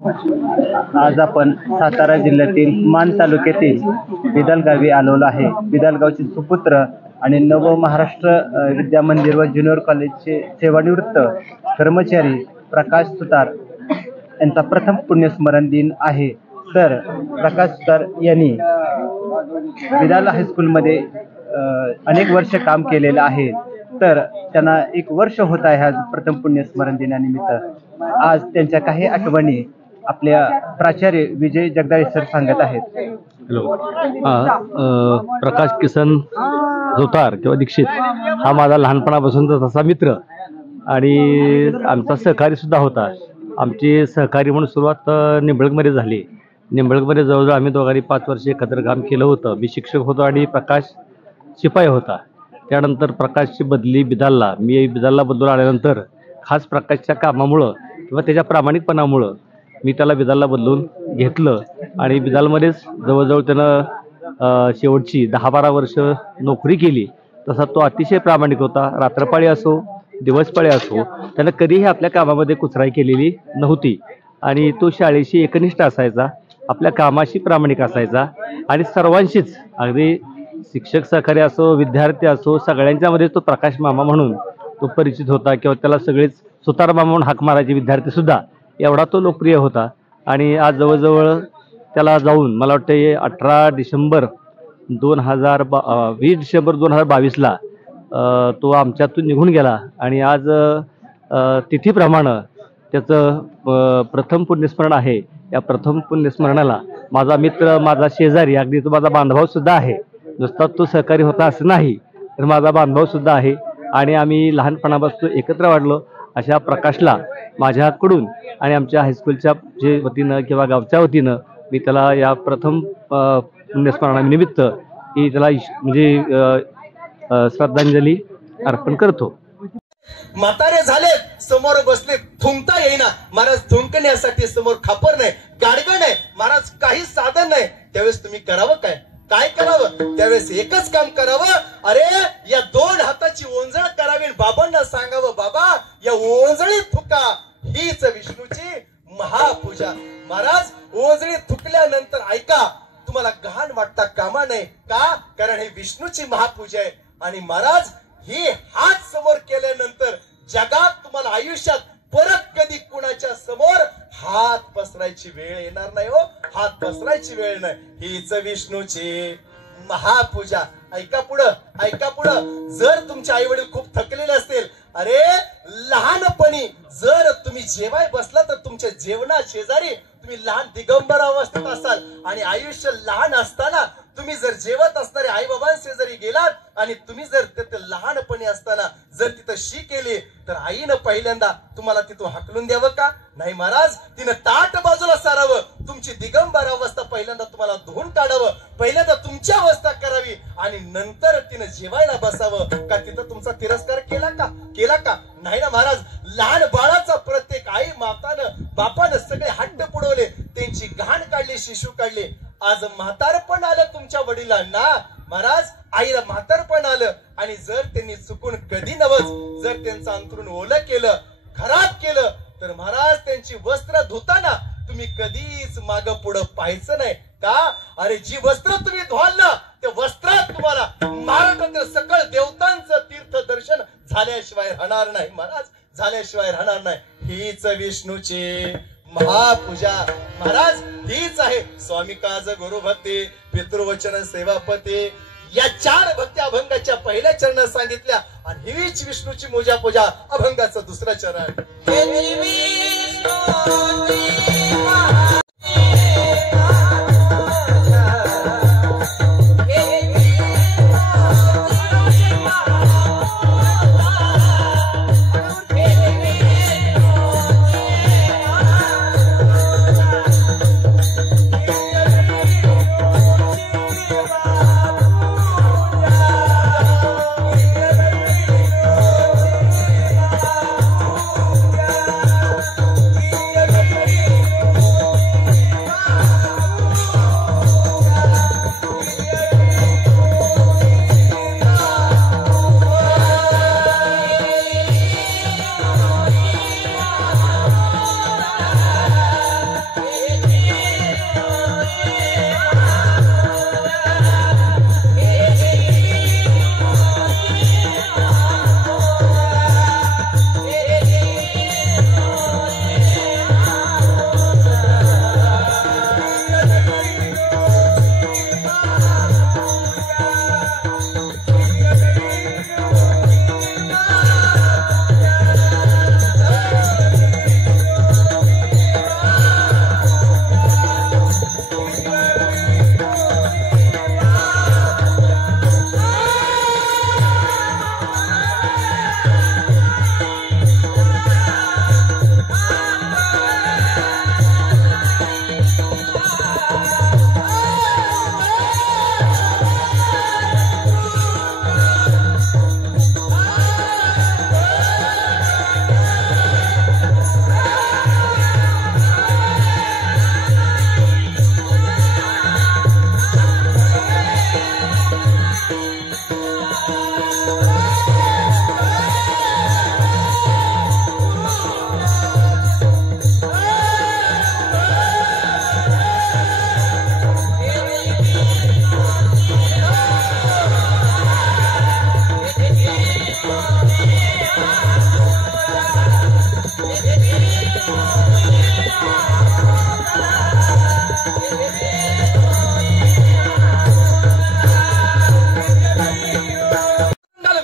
आज आपण सातारा जिल्ह्यातील मान तालुक्यातील बिदल गावी आलेलो आहे। बिदल गावचे सुपुत्र आणि नव महाराष्ट्र विद्या मंदिर व ज्युनियर कॉलेजचे सेवानिवृत्त कर्मचारी प्रकाश सुतार यांचा प्रथम पुण्यस्मरण दिन आहे। तर प्रकाश सुतार यांनी बिदल हायस्कूलमध्ये अनेक वर्ष काम केलेलं आहे। तर त्यांना 1 वर्ष होत आहे आज प्रथम पुण्यस्मरण दिनानिमित्त। आज त्यांच्या काही आठवणी आपल्या प्राचार्य विजय जगदाळे सर सांगत आहेत। हॅलो, प्रकाश किसन सुतार किंवा दीक्षित हा माझा लहानपणापासूनचा तसा मित्र आणि आमचा सहकारी सुद्धा होता। आमची सहकारी म्हणून सुरुवात निंबळकमध्ये झाली। निंबळकमध्ये जवळजवळ आम्ही दोघांनी 5 वर्ष एकत्र काम केलं होतं। मी शिक्षक होतो आणि प्रकाश शिपाई होता। त्यानंतर प्रकाशची बदली बिदालला, मी बिदालला बदलून आल्यानंतर खास प्रकाशच्या कामामुळं किंवा त्याच्या प्रामाणिकपणामुळं मी त्याला बिदालला बदलून घेतलं आणि बिदालमध्येच जवळजवळ त्यानं शेवटची 10-12 वर्ष नोकरी केली। तसा तो अतिशय प्रामाणिक होता। रात्रपाळी असो दिवसपाळी असो त्यानं कधीही आपल्या कामामध्ये कुचराई केलेली नव्हती आणि तो शाळेशी एकनिष्ठ असायचा, आपल्या कामाशी प्रामाणिक असायचा आणि सर्वांशीच अगदी शिक्षक सहकारी असो विद्यार्थी असो सगळ्यांच्यामध्ये तो प्रकाश मामा म्हणून तो परिचित होता किंवा त्याला सगळेच सुतार मामा म्हणून हाक मारायचे विद्यार्थी सुद्धा, एवढा तो लोकप्रिय होता। आणि आज जवळजवळ त्याला जाऊन मला वाटतं 20 डिसेंबर 2022ला तो आमच्यातून निघून गेला आणि आज तिथीप्रमाणे त्याचं प्रथम पुण्यस्मरण आहे। या प्रथम पुण्यस्मरणाला माझा मित्र, माझा शेजारी, अगदी तो माझा बांधभाव सुद्धा आहे। नुसता तो सहकारी होता असं नाही तर माझा बांधभाव सुद्धा आहे आणि आम्ही लहानपणापासून एकत्र वाढलो। अशा प्रकाशला माझ्याकडून आणि आमच्या हायस्कूलच्या जे वतीनं किंवा गावच्या वतीनं मी त्याला या प्रथम पुण्यस्मरणानिमित्त की त्याला म्हणजे श्रद्धांजली अर्पण करतो। म्हातारे झाले समोर बसले, थुंकता येईना महाराज। थुंकण्यासाठी समोर खापर नाही, गाडगं नाही महाराज, काही साधन नाही। त्यावेळेस तुम्ही करावं काय? काय करावं? त्यावेळेस एकच काम करावं, अरे या 2 हाताची ओंजळ करावी, बाबांना सांगावं बाबा या ओंजळीत थुका, हीच विष्णूची महापूजा। महाराज ओंजळीत थुकल्यानंतर ऐका, तुम्हाला घाण वाटता कामा नये का? कारण ही विष्णूची महापूजा आहे। आणि महाराज ही हात समोर केल्यानंतर जगात तुम्हाला आयुष्यात परत कधी कुणाच्या समोर हात पसरायची वेळ येणार नाही हो, हात पसरायची वेळ नाही। हीच विष्णूची महापूजा। ऐका पुढं, ऐका पुढं। जर तुमचे आई वडील खूप थकलेले असतील, अरे लहानपणी जर तुम्ही जेवाय बसला तर तुमच्या जेवणा शेजारी तुम्ही लहान दिगंबर अवस्थेत असाल आणि आयुष्य लहान असताना तुम्ही जर जेवत असणारे आई बाबांशेजारी गेलात आणि तुम्ही जर तिथे लहानपणी असताना जर तिथं शी केली तर आईनं पहिल्यांदा तुम्हाला तिथून हाकलून द्यावं का? नाही महाराज, तिनं ताट बाजूला सारावं, तुमची दिगंबर अवस्था पहिल्यांदा तुम्हाला धुवून काढावं, पहिल्यांदा तुमची अवस्था करावी आणि नंतर तिनं जेवायला बसावं का? तिथं तुमचा तिरस्कार केला का? केला का? नाही ना महाराज। लहान बाळाचा प्रत्येक आई मातानं बापानं सगळे हट्ट पुढवले, त्यांची घाण काढली, शिशू काढले। आज म्हातारपण आलं तुमच्या वडिलांना महाराज, आईला म्हातारपण आलं आणि जर त्यांनी चुकून कधी नवच जर त्यांचं अंथरूण ओलं केलं, खराब केलं तर महाराज त्यांची वस्त्र धुताना तुम्ही कधीच मागं पुढं पाहायचं नाही का? अरे जी वस्त्र तुम्ही धुवाल ना त्या वस्त्रात तुम्हाला महाराष्ट्रातील सकळ देवतांचं तीर्थ दर्शन झाल्याशिवाय राहणार नाही महाराज, झाल्याशिवाय राहणार नाही। हीच विष्णूची महापूजा महाराज, हीच आहे स्वामी काज गुरु भक्ती पितृवचन सेवापती। या 4 भक्ती अभंगाच्या पहिल्या चरणात सांगितल्या आणि हीच विष्णूची पूजा अभंगाचं 2रं चरण।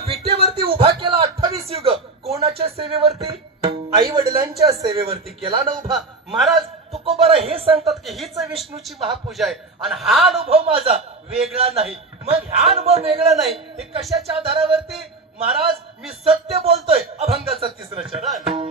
विटेवरती उभा केला 28 युग. कोणाच्या सेवेवरती? आई वडिलांच्या सेवेवरती केला ना उभा. महाराज तुकोबारा हे सांगतात की हीच विष्णूची महापूजा आहे आणि हा अनुभव माझा वेगळा नाही. मग हा अनुभव वेगळा नाही हे कशाच्या आधारावरती? महाराज मी सत्य बोलतोय. अभंगाचं 3रं चरण.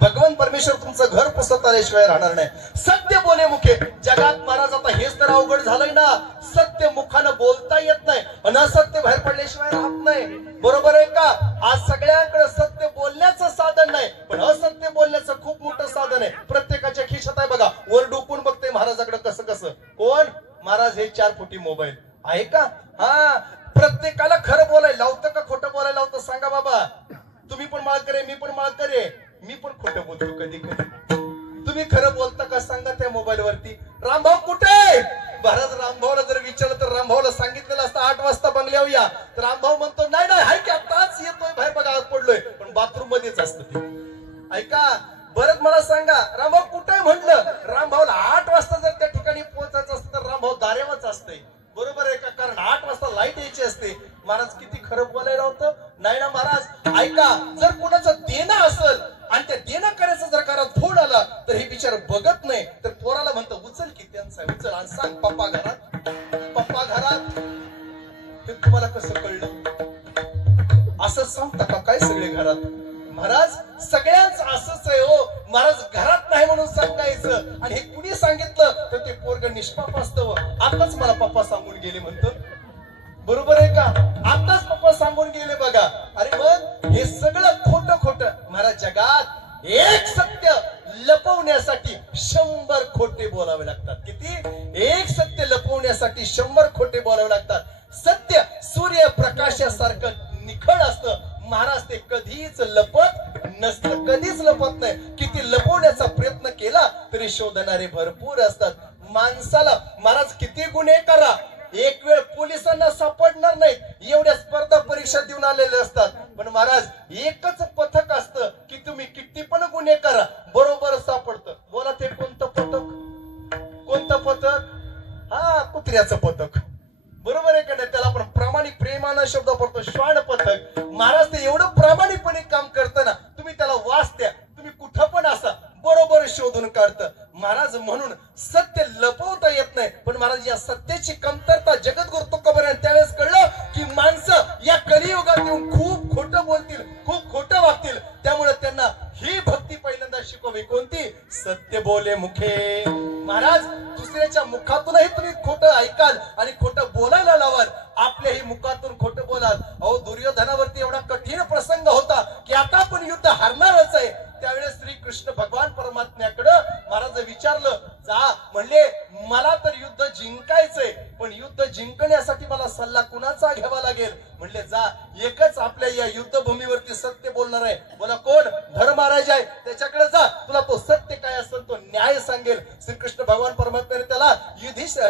भगवान परमेश्वर तुमचं घर पुसत आल्याशिवाय राहणार नाही. सत्य बोले मुखे. जगात महाराज आता हेच तर अवघड झालंय ना. सत्य मुखानं बोलता येत नाही आणि असत्य बाहेर पडल्याशिवाय राहत नाही. बरोबर आहे का? आज सगळ्यांकडे सत्य बोलण्याचं साधन नाही पण असत्य बोलण्याचं खूप मोठं साधन आहे. प्रत्येकाच्या खिशात आहे बघा. वर डोकून बघते महाराजाकडे कसं कसं. कोण? महाराज हे 4 फुटी मोबाईल आहे का? हा. प्रत्येकाला खरं बोलायला लावतं का खोटं बोलायला लावतं? सांगा बाबा. तुम्ही पण माळकरी, मी पण माळकरी, मी पण खोटं बोलतो कधी कधी. तुम्ही खरं बोलता का सांगा त्या मोबाईल वरती. रामभाऊ कुठे? महाराज रामभाऊला जर विचारलं तर रामभाऊला सांगितलेलं असतं 8 वाजता बंगल्यावर या. तर रामभाऊ म्हणतो नाही नाही हाय की आताच येतोय बाहेर बघा आत पडलोय. पण बाथरूम मध्येच असतं ते. ऐका बरं मला सांगा रामभाऊ कुठे म्हणलं. रामभाऊला 8 वाजता जर त्या ठिकाणी पोहोचायचं असतं तर रामभाऊ दारेवरच असते. बरोबर आहे का? कारण 8 वाजता लाईट यायची असते. महाराज किती खरं बोलायला होतं. नाही ना महाराज. ऐका जर कोणाचं देणं असेल आणि त्या देणं करायचं जर घरात फोन आला तर हे बिचार बघत नाही तर पोराला म्हणतं उचल की त्यांचा उचल आणि सांग पप्पा घरात. पप्पा घरात. हे तुम्हाला कसं कळलं? असं सांगता का काय सगळे घरात? महाराज सगळ्यांच असंच आहे हो. महाराज घरात नाही म्हणून सांगायचं आणि हे कुणी सांगितलं तर ते पोरग निष्पाप असतं. आताच मला पप्पा सांगून गेले म्हणतो. बरोबर आहे का? आताच पप्पा सांगून गेले बघा. अरे मग हे सगळं खोटं खोटं. महाराज जगात एक सत्य लपवण्यासाठी 100 खोटे बोलावे लागतात. किती? एक सत्य लपवण्यासाठी 100 खोटे बोलावे लागतात. सत्य सूर्यप्रकाशासारखं निखळ असतं. महाराज ते कधीच लपत नसतं. कधीच लपत नाही. किती लपवण्याचा प्रयत्न केला तरी शोधणारे भरपूर असतात. माणसाला महाराज किती गुन्हे करा एक वेळ पोलिसांना सापडणार नाहीत. एवढ्या स्पर्धा परीक्षा देऊन आलेले असतात. पण महाराज एकच पथक असतं की तुम्ही किती पण गुन्हे करा बरोबर सापडतं. बोला ते कोणतं पथक? कोणतं पथक? हा कुत्र्याचं पथक. बरोबर आहे का नाही? त्याला आपण प्रामाणिक प्रेमानं शब्द वापरतो श्वान पथक. महाराज ते एवढं प्रामाणिकपणे काम करतं ना तुम्ही त्याला वास द्या. तुम्ही कुठं पण असा बरोबर शोधून काढतं. महाराज म्हणून सत्य लपवता येत नाही पण महाराज या सत्याची कमतरता जगद्गुरु तुकोबा त्यावेळेस कळलं की माणसं या कलियुगात येऊन खूप खोटं बोलतील, खूप खोटं वागतील. त्यामुळे त्यांना ही भक्ती पहिल्यांदा शिकवावी. कोणती? सत्य बोले मुखे. महाराज दुसऱ्याच्या मुखातूनही तुम्ही खोटं ऐकाल आणि खोटं बोलायला लावाल. आपल्याही मुखातून खोटं बोलाल. अहो दुर्योधनावरती एवढा कठीण प्रसंग होता की आता आपण युद्ध हारणारच आहे. त्यावेळेस श्री कृष्ण भगवान परमात्म्याकडं महाराज विचारलं. जा म्हणले मला तर युद्ध जिंकायचंय पण युद्ध जिंकण्यासाठी मला सल्ला कुणाचा घ्यावा लागेल. म्हणले जा एकच आपल्या या युद्धभूमीवरती सत्य बोलणार आहे. बोला कोण? धर्मराज आहे. त्याच्याकडे जा. तुला तो सत्य काय असेल तो न्याय सांगेल. श्रीकृष्ण भगवान परमात्म्याने त्याला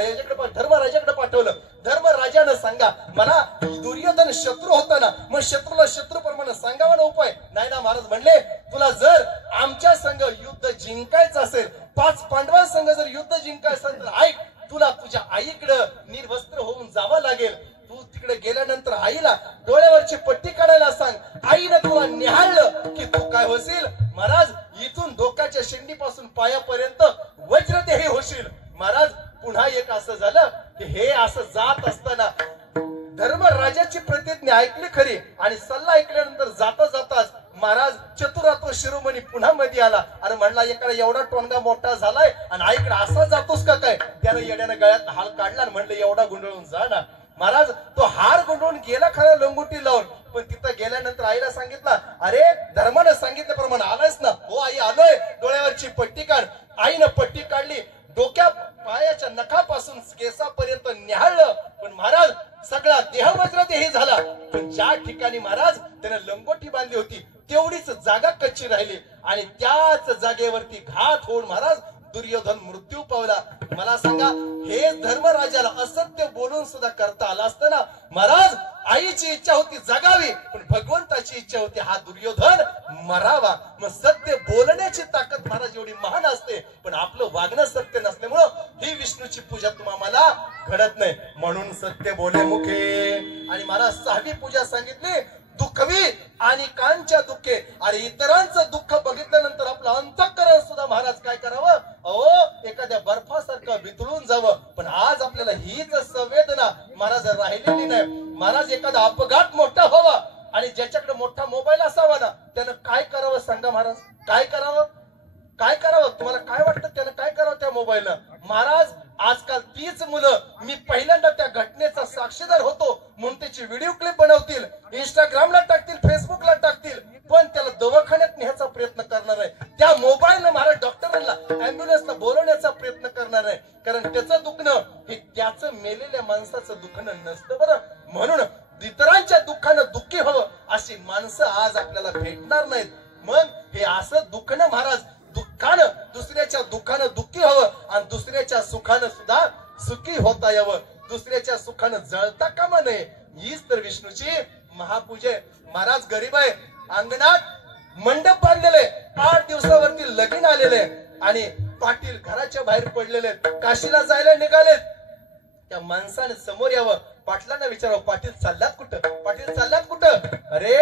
याच्याकडे धर्मराजाकडे पाठवलं. धर्मराजानं सांगा मला दुर्योधन शत्रू होता ना, मग शत्रूला शत्रू प्रमाणे सांगावा ना उपाय. नाही ना महाराज म्हणले तुला जर आमच्या संघ युद्ध जिंकायचं असेल, 5 पांडवांसंघ जर युद्ध जिंकायचं असेल तर ऐक, तुला तुझ्या आईकडं निर्वस्त्र होऊन जावं लागेल. तू तिकडे गेल्यानंतर आईला डोळ्यावरची पट्टी काढायला सांग. आईनं तुला निहाळलं की तू काय होशील महाराज, इथून डोक्याच्या शेंडीपासून पायापर्यंत वज्रदेही होशील. महाराज पुन्हा एक असं झालं की हे असं जात असताना धर्मराजाची प्रतिज्ञा ऐकली खरी आणि सल्ला ऐकल्यानंतर जाता जाताच महाराज चतुरात्व शिरोमणी पुन्हा मध्ये आला आणि म्हणला एकाला एवढा टोनगा मोठा झालाय आणि आईकडे असा जातोस का काय. त्यानं येड्यानं गळ्यात हाल काढला आणि म्हणलं एवढा गुंडळून जा ना. महाराज तो हार गुंडळून गेला खरा लंगोटी लावून, पण तिथं गेल्यानंतर आईला सांगितलं अरे धर्मानं सांगितल्याप्रमाणे आलायस ना. हो आई आलोय, डोळ्यावरची पट्टी काढ. आईनं पट्टी काढली, डोक्या पायाच्या नखापासून केसापर्यंत निहाळलं, पण महाराज सगळा देह वज्रदेही झाला. पण ज्या ठिकाणी महाराज त्यानं लंगोटी बांधली होती तेवढीच जागा कच्ची राहिली आणि त्याच जागेवरती घात होऊन महाराज दुर्योधन मृत्यू पावला. मला सांगा हे धर्मराजाला असत्य बोलून सुद्धा करता आला असताना महाराज आईची इच्छा होती जगावी, पण भगवंताची इच्छा होती हा दुर्योधन मरावा. मग सत्य बोलण्याची ताकद महाराज एवढी महान असते, पण आपलं वागणं सत्य नसल्यामुळं ही विष्णूची पूजा तुम्हाला घडत नाही. म्हणून सत्य बोले मुखे. आणि महाराज 6वी पूजा सांगितली दुःखवी आणि कांच्या दुःखे. अरे इतरांचं दुःख बघितल्यानंतर आपलं अंतःकरण सुद्धा महाराज काय करावं, अहो एखाद्या बर्फासारखं वितळून जावं. पण आज आपल्याला हीच संवेदना महाराज राहिलेली नाही. महाराज एखादा अपघात मोठा व्हावा आणि ज्याच्याकडे मोठा मोबाईल असावा ना त्यानं काय करावं सांगा महाराज, काय करावं, काय करावं तुम्हाला काय वाटतं त्यानं काय करावं त्या मोबाईलनं. महाराज आजकाल तीच मुलं मी पहिल्यांदा त्या घटनेचा साक्षीदार होतो म्हणून त्याची व्हिडिओ क्लिप बनवतील, इंस्टाग्रामला टाकतील, फेसबुकला टाकतील, पण त्याला दवाखान्यात नेण्याचा प्रयत्न करणार आहे. त्या मोबाईलनं महाराज डॉक्टरांना अँब्युलन्सला बोलवण्याचा प्रयत्न करणार आहे. कारण त्याचं दुखणं हे त्याचं मेलेल्या माणसाचं दुखणं नसतं बरं. म्हणून इतरांच्या दुःखानं दुःखी व्हावं अशी माणसं आज आपल्याला भेटणार नाहीत. मग हे असं दुखणं महाराज दुःखानं दुसऱ्याच्या दुःखानं दुःखी व्हावं आणि दुसऱ्याच्या सुखानं सुद्धा सुखी होता यावं, दुसऱ्याच्या सुखानं जळता कामा नये. हीच तर विष्णूची महापूजा. महाराज गरीब आहे, अंगणात मंडप बांधलेले, 8 दिवसावरती लगीन आलेले आणि पाटील घराच्या बाहेर पडलेले, काशीला जायला निघालेत. त्या माणसाने समोर यावं, पाटलांना विचारावं पाटील चाललात कुठं, पाटील चाललात कुठं. अरे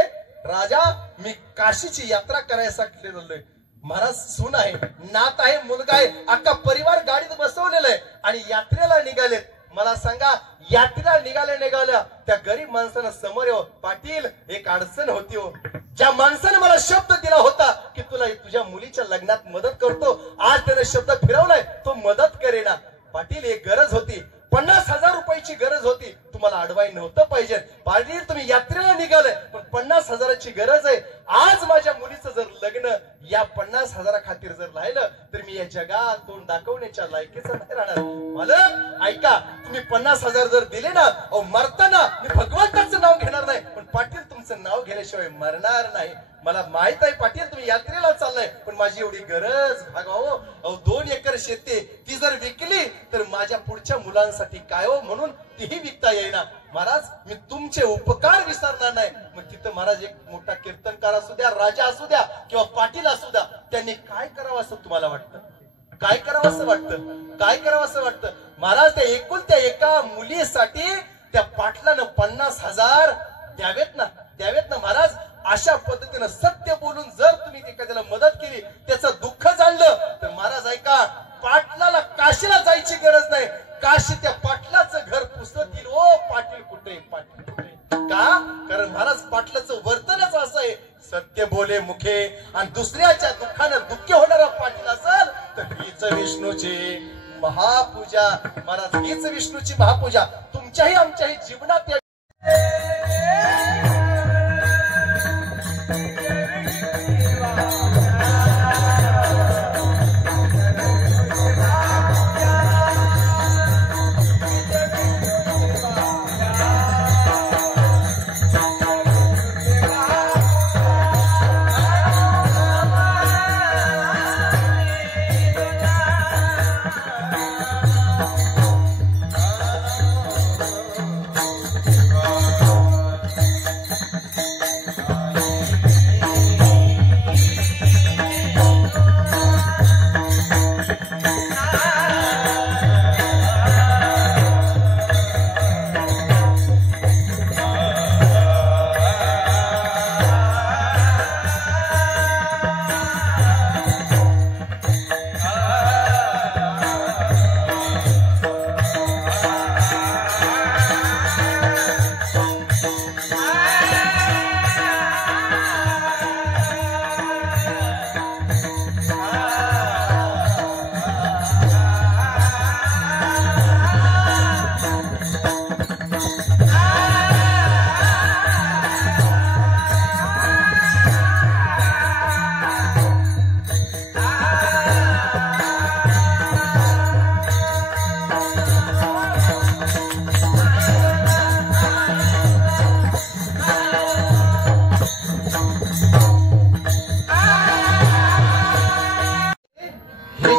राजा मी काशीची यात्रा करायसाठी चाललोय. महाराज सून आहे, नात आहे, मुलगा आहे, अख्खा परिवार गाडीत बसवलेला आहे आणि यात्रेला निघालेत. मला सांगा यात्रेला निघाल्या त्या गरीब माणसानं समोर येऊ, पाटील एक अडचण होती हो. ज्या माणसाने मला शब्द दिला होता की तुला तुझ्या मुलीच्या लग्नात मदत करतो, आज त्याने शब्द फिरवलाय तो मदत करेना. पाटील एक गरज होती, 50,000 रुपयाची गरज होती, तुम्हाला अडवाई नव्हतं पाहिजे. पाटील तुम्ही यात्रेला निघाले पण 50,000ची गरज आहे. आज माझ्या मुलीचं जर लग्न या 50,000 खातीर जर राहिलं तर मी या जगात तोंड दाखवण्याच्या लायकीचं नाही राहणार. मालक ऐका, तुम्ही 50,000 जर दिले ना, मरताना मी भगवंताचं नाव घेणार नाही, पण पाटील तुमचं नाव घेण्याशिवाय मरणार नाही. मला माहित आहे पाटील तुम्ही यात्रेला चाललाय, पण माझी एवढी गरज भागावो. 2 एकर शेती ती जर विकली तर माझ्या पुढच्या मुलांसाठी काय हो, म्हणून तीही विकता येईना. महाराज मी तुमचे उपकार विसरणार नाही. मग तिथं महाराज एक मोठा कीर्तनकार असू द्या, राजा असू द्या किंवा पाटील असू द्या, त्यांनी काय करावं असं तुम्हाला वाटतं, काय करावं असं वाटतं, काय करावं असं वाटतं. महाराज त्या एकूण त्या एका मुलीसाठी त्या पाटलानं 50,000 द्यावेत ना महाराज. अशा पद्धतीनं सत्य बोलून जर तुम्ही एखाद्याला मदत केली, त्याचं दुःख जाणलं तर महाराज ऐका, पाटलाला काशीला जायची गरज नाही. काशी त्या पाटलाचं घर पुसतील. ओ पाटील कुठे, पाटील कुठे, का? कारण महाराज पाटलाचं वर्तनच असं आहे, सत्य बोले मुखे. आणि दुसऱ्याच्या दुःखानं दुःखी होणारा पाटील असेल तर हीच विष्णूची महापूजा. महाराज हीच विष्णूची महापूजा तुमच्याही आमच्याही जीवनात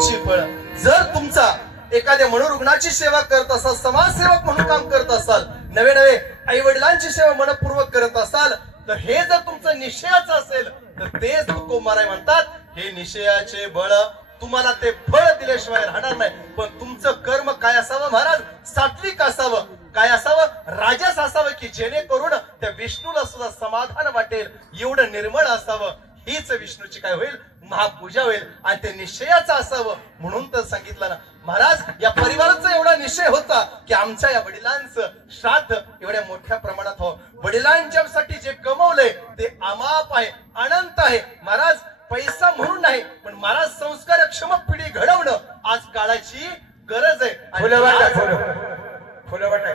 त्याची फळ. जर तुमचा एखाद्या मनोरुग्णाची सेवा करत असाल, समाजसेवक म्हणून काम करत असाल, नवे नवे आई वडिलांची सेवा मनपूर्वक करत असाल, तर हे जर तुमचं निश्चयाचं असेल तर तेच तुकोबाराय म्हणतात, हे निश्चयाचे बळ. तुम्हाला ते फळ दिल्याशिवाय राहणार नाही. पण तुमचं कर्म काय असावं महाराज? सात्विक असावं. काय असावं? राजस असावं, की जेणेकरून त्या विष्णूला सुद्धा समाधान वाटेल एवढं निर्मळ असावं. हीच विष्णूची काय होईल? महापूजा होईल. आणि ते निश्चयाचं असावं. म्हणून तर सांगितलं ना महाराज, या परिवाराचा एवढा निश्चय होता की आमच्या या वडिलांचं श्राद्ध एवढ्या मोठ्या प्रमाणात हो. वडिलांच्यासाठी जे कमवलंय ते अमाप आहे, अनंत आहे महाराज. पैसा म्हणून नाही, पण महाराज संस्कारक्षम पिढी घडवणं आज काळाची गरज आहे.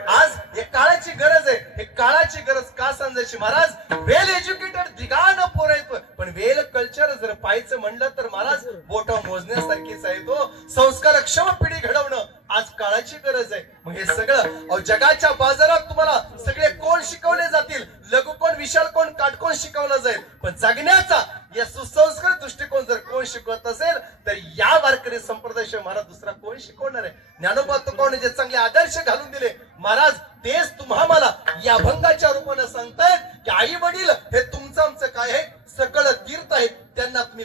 आज हे काळाची गरज आहे. हे काळाची गरज का समजायची महाराज? वेल एज्युकेटेड दिगान पोर आहेत, पण वेल कल्चर जर पाहायचं म्हणलं तर महाराज बोट मोजण्यासारखीच आहे. तो संस्कारक्षम पिढी घडवणं आज काळाची गरज आहे. मग हे सगळं जगाच्या बाजारात तुम्हाला सगळे कोण शिकवले जातील? लघु कोण, विशाल कोण, काटकोण शिकवलं जाईल. पण जगण्याचा या सुसंस्कृत दृष्टिकोन जर कोण शिकवत असेल तर या वारकरी संप्रदायाशिवाय महाराज दुसरा कोण शिकवणार आहे? ज्ञानोबा तुकोबाने जे चांगले आदर्श घालून दिले महाराज, तेच तुम्हाला या अभंगाच्या रूपाने सांगतायत की आई वडील हे तुमचं आमचं काय आहे? सकळ तीर्थ आहे. त्यांना तुम्ही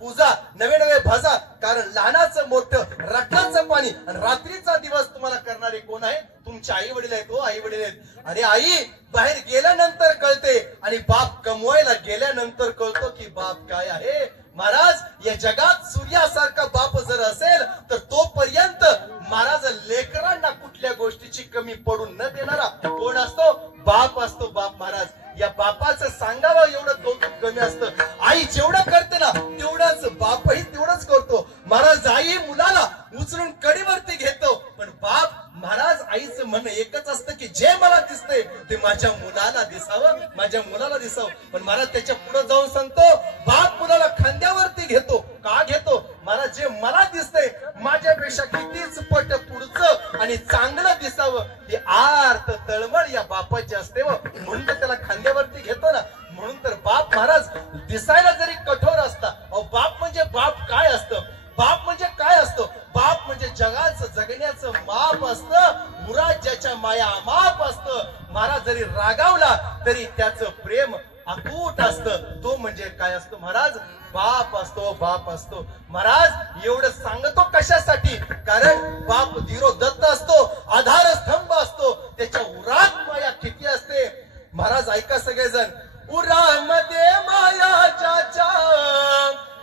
पूजा नवे नवे भाजा. कारण लहानाचं मोठं, रटाचं पाणी आणि रात्रीचा दिवस तुम्हाला करणारे कोण आहे? तुमचे आई वडील आहेत. हो, आई वडील आहेत. अरे आई बाहेर गेल्यानंतर कळते आणि बाप कमवायला गेल्यानंतर कळतो की बाप काय आहे. महाराज या जगात सूर्यासारखा बाप जर असेल तर तोपर्यंत महाराज लेकरांना कुठल्या गोष्टीची कमी पडून न देणारा कोण असतो? बाप असतो. बाप महाराज, या बापाचं सांगावं एवढं कौतुक कमी असतं. आई जेवढं करते ना तेवढंच बापही तेवढंच करतो महाराज. आई मुलाला उचलून कडीवरती घेतो, पण बाप महाराज आईचं म्हणणं एकच असतं की जे मला दिसतंय ते माझ्या मुलाला दिसावं, माझ्या मुलाला दिसावं. पण महाराज त्याच्या पुढे जाऊन सांगतो, बाप मुलाला खांद्यावरती घेतो. का घेतो महाराज? जे मला दिसतंय माझ्यापेक्षा कितीच पट पुढचं आणि चांगलं दिसावं ही आर्त तळमळ या बापाची असते. म्हणून तर त्याला खांद्यावरती घेतो ना. म्हणून तर बाप महाराज दिसायला जरी कठोर असता, अहो बाप म्हणजे बाप काय असतं? बाप म्हणजे काय असतं? बाप म्हणजे जगाचं जगण्याचं माप असतं. मुराज्याच्या माया अमाप असतं. महाराज जरी रागावला तरी त्याचं प्रेम अतूट असतं. तो म्हणजे काय असतो महाराज? बाप असतो. बाप असतो महाराज. एवढं सांगतो कशासाठी? कारण बाप धीरोदत्त असतो, आधार स्तंभ असतो. त्याच्या उरात माया किती असते महाराज? ऐका सगळेजण. उरामध्ये माया ज्याच्या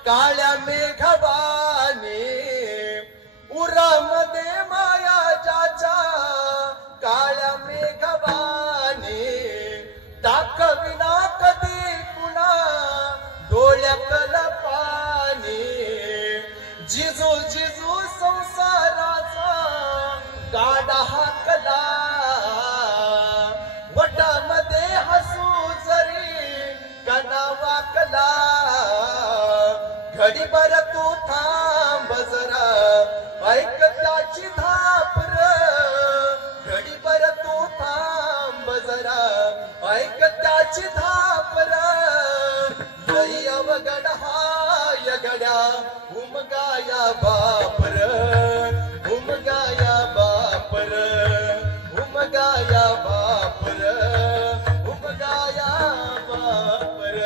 काळ्या मेघवाने, उरामध्ये माया ज्याच्या काळ्या मेघवाने, दाखविना कधी कुणा डोळ्यातल पाणी. जिजू जिजू संसाराचा गाडा हाकला, वटामध्ये हसू जरी कणा वाकला. घडीभर तू थांब जरा, ऐक त्याची धापर. घडीभर तू थांब जरा, ऐक त्याची धापर. लई अवघड हाय गड्या, उमगाया बापर, उमगाया बापर, उमगाया बापर, उमगाया बापर.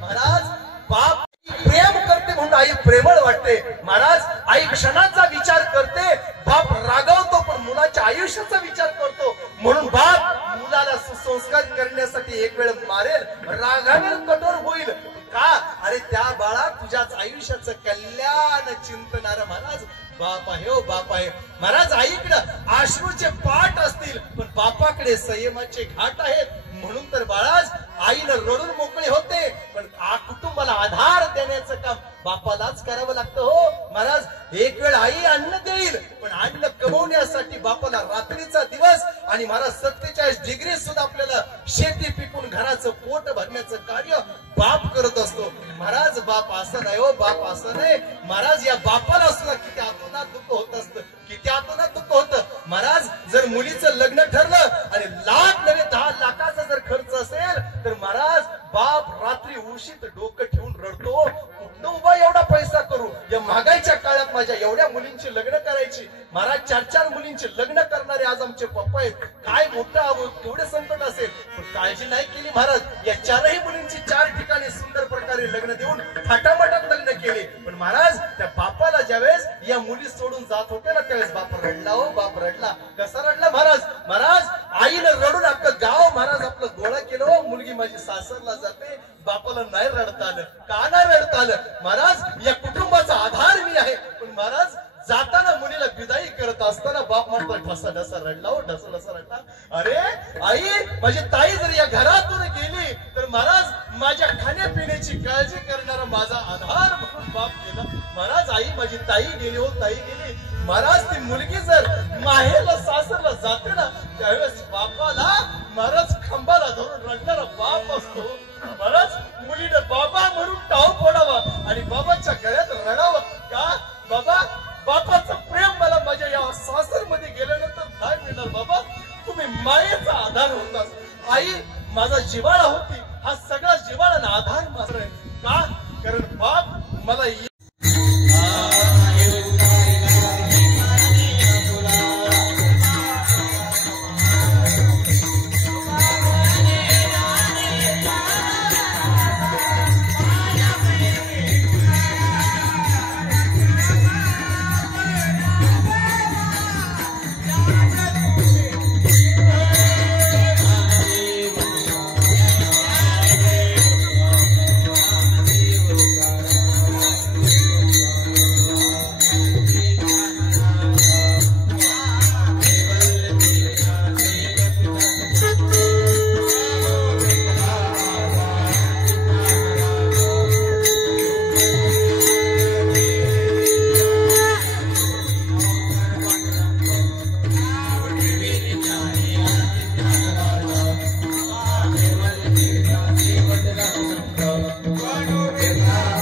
महाराज बाप प्रेम करते म्हणून आई प्रेमळ वाटते महाराज. आई क्षणाचा विचार करते, बाप रागावतो पण मुलाच्या आयुष्याचा विचार करतो. म्हणून बाप मुलाला सुसंस्कार करण्यासाठी एक वेळ मारेल, रागावेल, कठोर होईल. का? अरे त्या बाळा तुझ्याच आयुष्याचं कल्याण चिंतणारा महाराज बाप आहे. हो बाप आहे महाराज. आईकडे आश्रूचे पाठ असतील पण बापाकडे संयमाचे घाट आहेत. म्हणून तर बाळाज आईनं रडून मोकळे होते, पण कुटुंबाला आधार देण्याचं काम बापालाच करावं लागतं. हो महाराज. एक वेळ आई अन्न देईल, पण अन्न कमवण्यासाठी बापाला रात्रीचा दिवस आणि महाराज 47 डिग्री सुद्धा आपल्याला शेती पिकून घराचं पोट भरण्याचं कार्य बाप करत असतो महाराज. बाप असं नाही. हो बाप असं नाही महाराज. या बापाला सुद्धा किती आतोनात दुःख होत असतं, किती आतोनात दुःख होतं महाराज. जर मुलीचं लग्न ठरलं आणि लाख नव्हे 10 लाखाचा जर खर्च असेल तर महाराज बाप रात्री उशीत डोकं ठेवून रडतो. कुठं उभा एवढा पैसा करू, या महागाईच्या काळात माझ्या एवढ्या मुलींची लग्न करायची, महाराज 4-4 मुलींची लग्न करणारे आज आमचे पप्पा आहेत. काय मोठं केवढे संकट असेल, पण काळजी नाही केली महाराज. या 4ही मुलींची 4 ठिकाणी सुंदर प्रकारे लग्न देऊन थाटामाटात लग्न केले. पण महाराज त्या बापाला ज्यावेळेस या मुली सोडून जात होते ना, त्यावेळेस बाप रडला. हो बाप रडला. कसा रडला महाराज? महाराज आईनं रडून अख्खं गाव महाराज आपलं गोळा केलं. हो मुलगी माझी सासरला जाते, बापाला नाही रडता आलं. का नाही रडता आलं? महाराज या कुटुंबाचा आधार मी आहे. पण महाराज जाताना मुलीला विदाई करत असताना बाप म्हणतो ढसा ढसा रडला. हो ढसा ढसा रडला. अरे आई माझी ताई जर या घरातून गेली तर महाराज माझ्या खाण्यापिण्याची काळजी करणारा माझा आधार म्हणून बाप गेला. महाराज आई माझी ताई गेली. हो ताई गेली. महाराज ती मुलगी जर माहेरला सासरला जाते ना, त्यावेळेस बापाला महाराज खांबाला धरून रडणारा बाप असतो. महाराज मुलीने बाबा म्हणून टाव फोडावा आणि बाबाच्या गळ्यात रडावं. का बाबा? बापाचं प्रेम मला माझ्या या सासरमध्ये गेल्यानंतर नाही मिळणार. बाबा तुम्ही मायेचा आधार होतास. आई माझा जिव्हाळा होती. हा सगळा जिव्हाळा आधार माझा आहे. का? कारण बाप मला Wow.